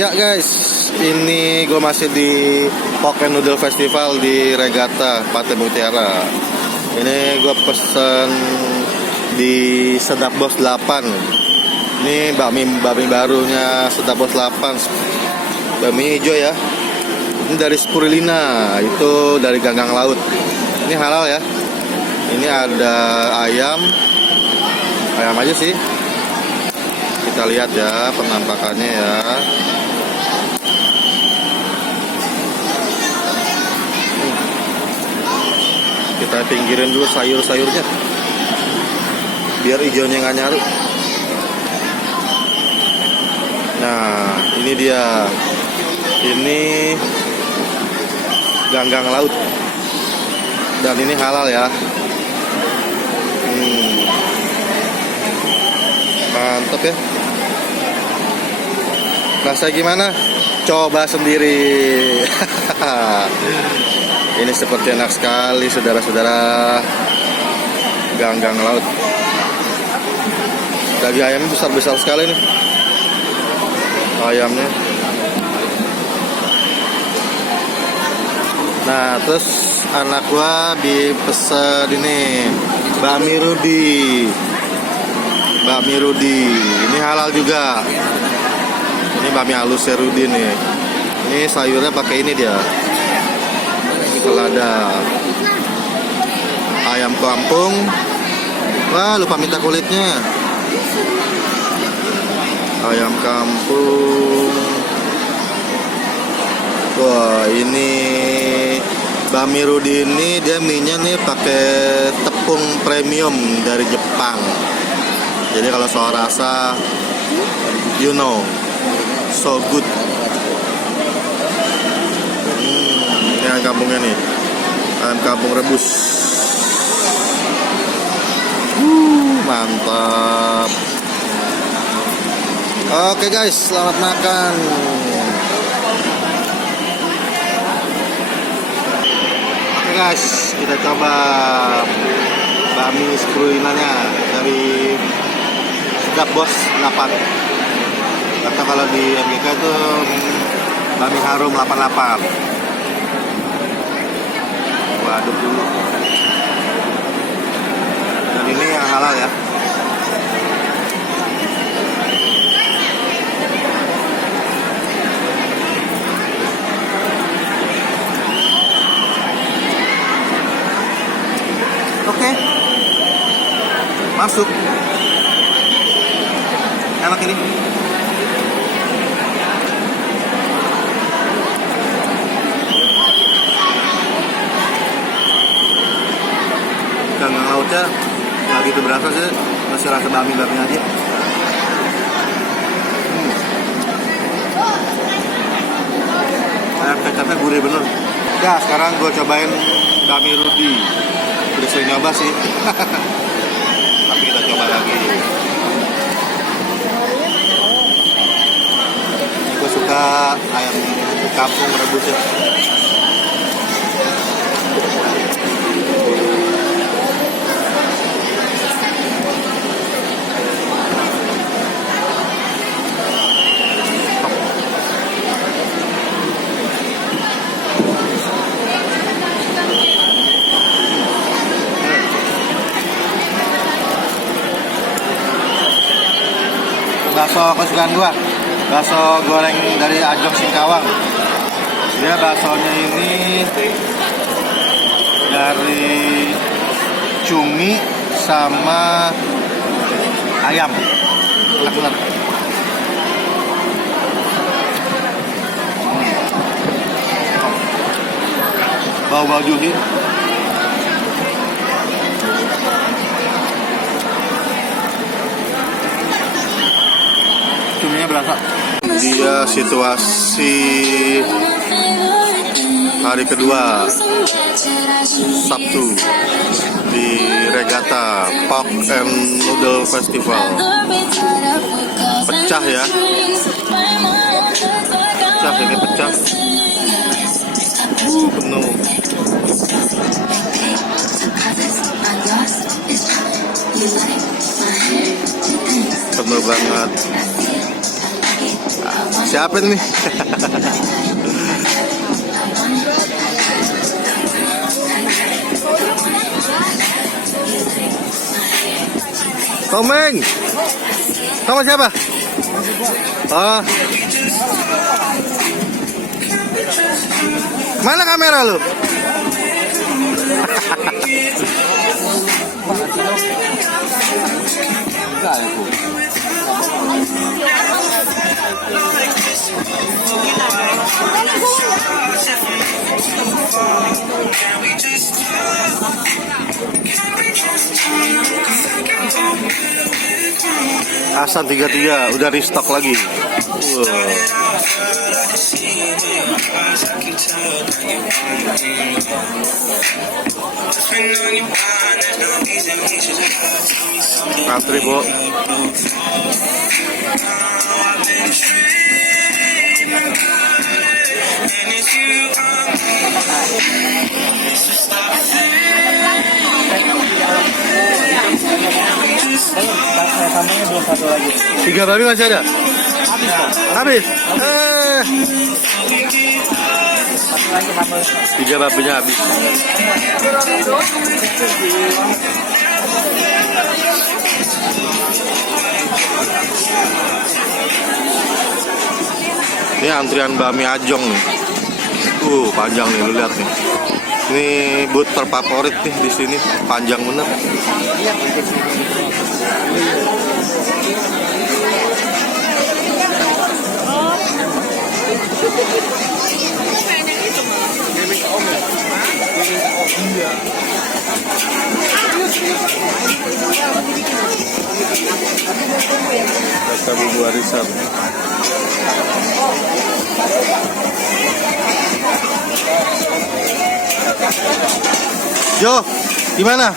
Iya guys, ini gue masih di Poken Noodle Festival di Regata, Pantai Mutiara. Ini gue pesen di Sedap Bos 8. Ini bakmi barunya Sedap Bos 8. Bakmi hijau ya. Ini dari Spirulina, itu dari Ganggang Laut. Ini halal ya. Ini ada ayam aja sih. Kita lihat ya penampakannya ya. Kita pinggirin dulu sayur-sayurnya biar hijaunya nggak nyaru. Nah, ini dia. Ini Ganggang Laut. Dan ini halal ya. Mantap ya. Rasanya gimana? Coba sendiri. Ini seperti enak sekali saudara-saudara. Ganggang Laut. Daging ayamnya besar-besar sekali nih. Ayamnya. Nah, terus anak gua dipesen ini bakmi Rudi. Ini halal juga. Ini bakmi halusnya Rudi nih. Ini sayurnya pakai ini dia. Selada. Ayam kampung. Wah, lupa minta kulitnya. Ayam kampung. Wah, ini bakmi Rudi ini dia mie-nya nih pakai tepung premium dari Jepang. Jadi kalau soal rasa, you know, so good. Ini ayam kampungnya nih, ayam kampung rebus. Mantap. Oke guys, selamat makan. Oke guys, kita coba bakmi Spirulinanya dari Sedap Bos 8. Atau kalau di MGK itu bakmi harum 88. Aduk dulu. Dan ini yang halal ya. Oke. Masuk. Enak ini. Ganggang Lautnya nggak gitu berasa sih, masih rasa bakmi aja. Ayam kecapnya gurih bener. Ya, sekarang gue cobain bakmi Rudi. Udah sering nyoba sih. Tapi kita coba lagi. Gue suka ayam kampung rebusnya. Bakso kesukaan gua, bakso goreng dari Ajong Singkawang. Dia baksonya ini dari cumi sama ayam. Enak banget. Bau-bau juhi. Cuminya berasa. Dia situasi hari kedua Sabtu di Regata Poken Noodle Festival. Pecah ya. Pecah ini pecah. Penuh. Penuh banget. siapin nih. Komeng, sama siapa? Oh, mana kamera lu? Hasan 33 udah restock lagi. Wow. Antri, Bu. Tiga babi masih ada? Habis? Tiga babinya habis. Ini antrian bakmi Ajong nih. Panjang nih, lu lihat nih. Ini booth terfavorit nih di sini, panjang bener. Pesta bumbu arisan. Yo, gimana?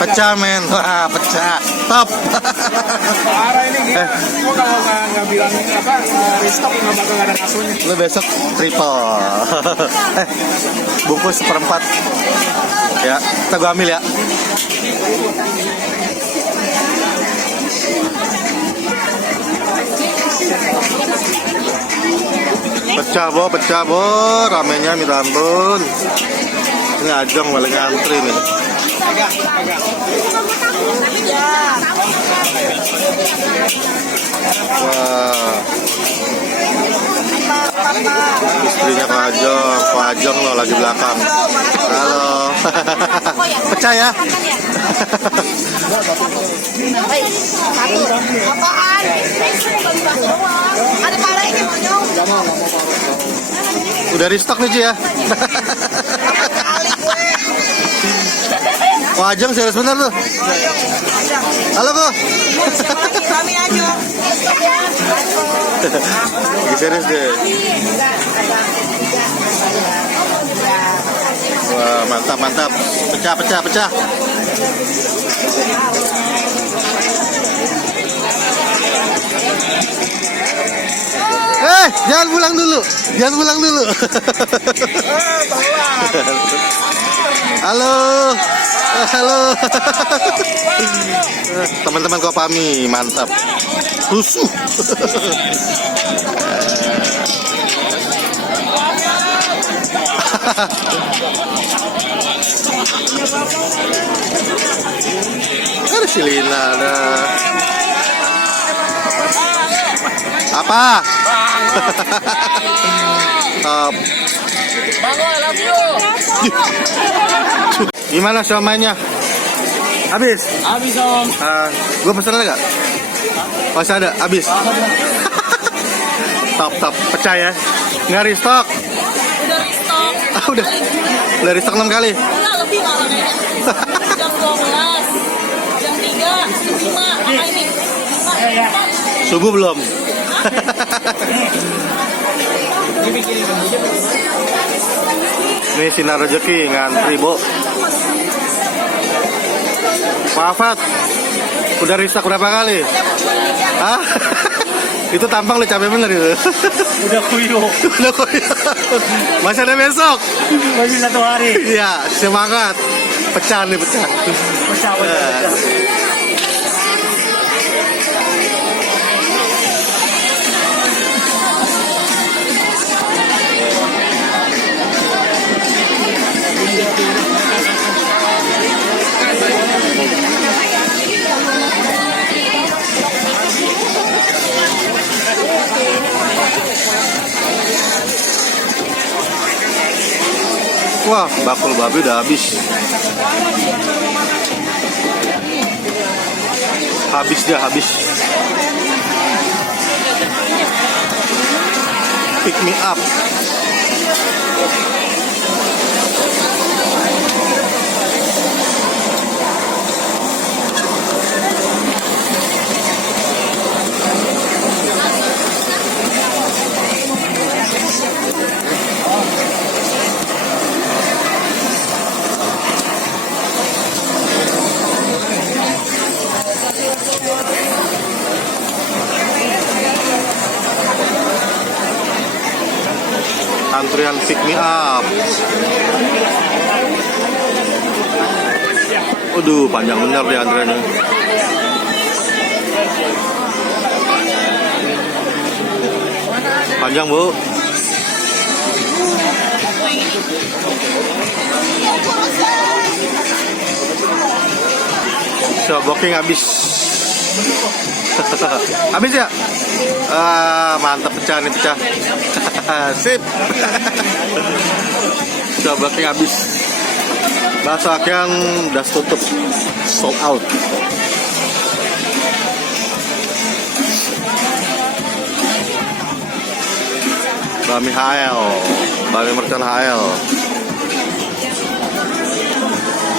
Pecah men, wah pecah, top. Parah ini dia. Kok kalau nggak bilang apa restock nggak bakal ada ngasuhnya. Lu besok triple. Bungkus seperempat. Ya, kita gua ambil ya. Pecah bo, ramenya minta ampun. Ini Ajong paling ngantri nih. Wah. Istrinya Pak Ajong loh lagi belakang. Halo. Pecah ya? Apaan? Ada pala ini monyong. Udah restock nih Ci ya? Wah Ajong serius bener tuh. Halo kok. Kami aja. Serius deh. Wah mantap. Pecah. Jangan pulang dulu. Halo. Teman-teman Kopami, mantap. Rusuh. Ada Silina ada. Apa? Top. Gimana siomanya? Habis? Habis om. Gue pesan ada gak? Masih ada? Habis? Top. Pecah ya? Nggak restock? Udah restock. Udah restock 6 kali? Enggak, lebih malah kayaknya. Jam 12, jam 3, jam 5, apa ini? Subuh belum? Ini sinar rezeki ngantri, Bu. Maafat. Udah restock berapa kali? Hah? Itu tampang lu capek bener itu. Udah kuyuh. Masih ada besok. Masih 1 hari. Iya, semangat. Pecah. Pecah. Wah, bakul babi udah habis. Habis dia, habis. Pick me up. Antrian pick me up. Waduh, panjang bener deh antriannya. Panjang, Bu. So, booking habis. Habis ya? Mantap, pecah nih, pecah. Sip. Sudah booking habis. Bakso akyang udah tutup, sold out. Bami HL, Bami Mercon HL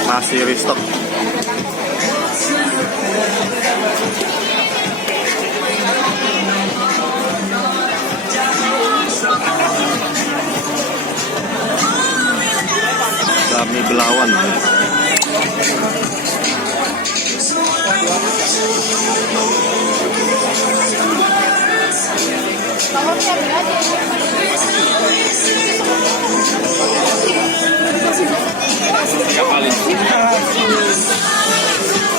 masih restock. Bami Belawan.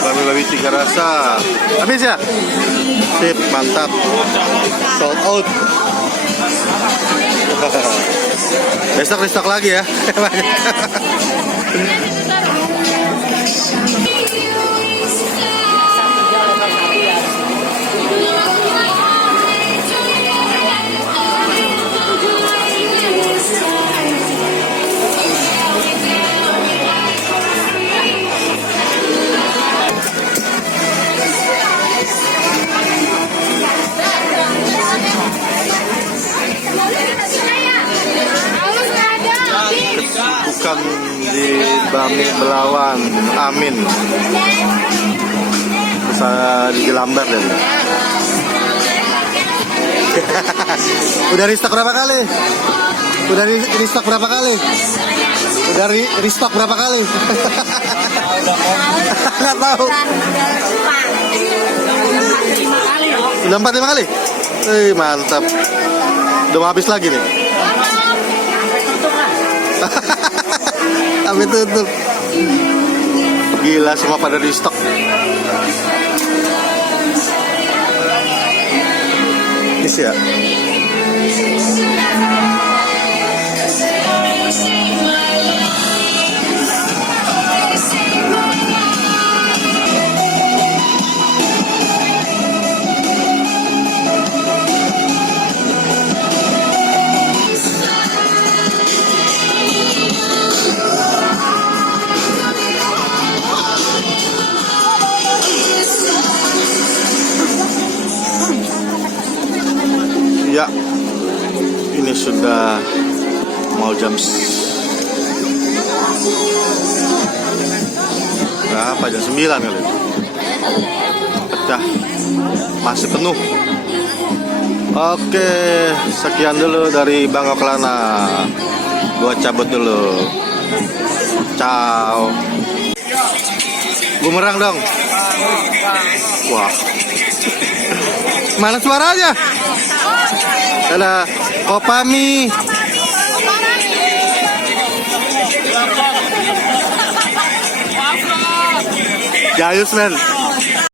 Babi-babi tiga rasa. Habis ya? Sip, mantap. Sold out. Besok restock lagi ya. Bukan di Bami Belawan, Amin. Bisa di Jelambar dan. Udah restock berapa kali? Udah restock berapa kali? Udah restock berapa kali? Nggak tahu. Udah 4-5 kali? Mantap. Udah mau habis lagi nih. Sampai tutup. Gila, semua pada di stok. Ini ya. Ya, ini sudah mau jam berapa? Jam 9 kali. Pecah, masih penuh. Oke, sekian dulu dari Bang Oklana. Gua cabut dulu. Ciao. Bumerang dong. Wah. Mana suaranya? Ada Kopami. Jayus men.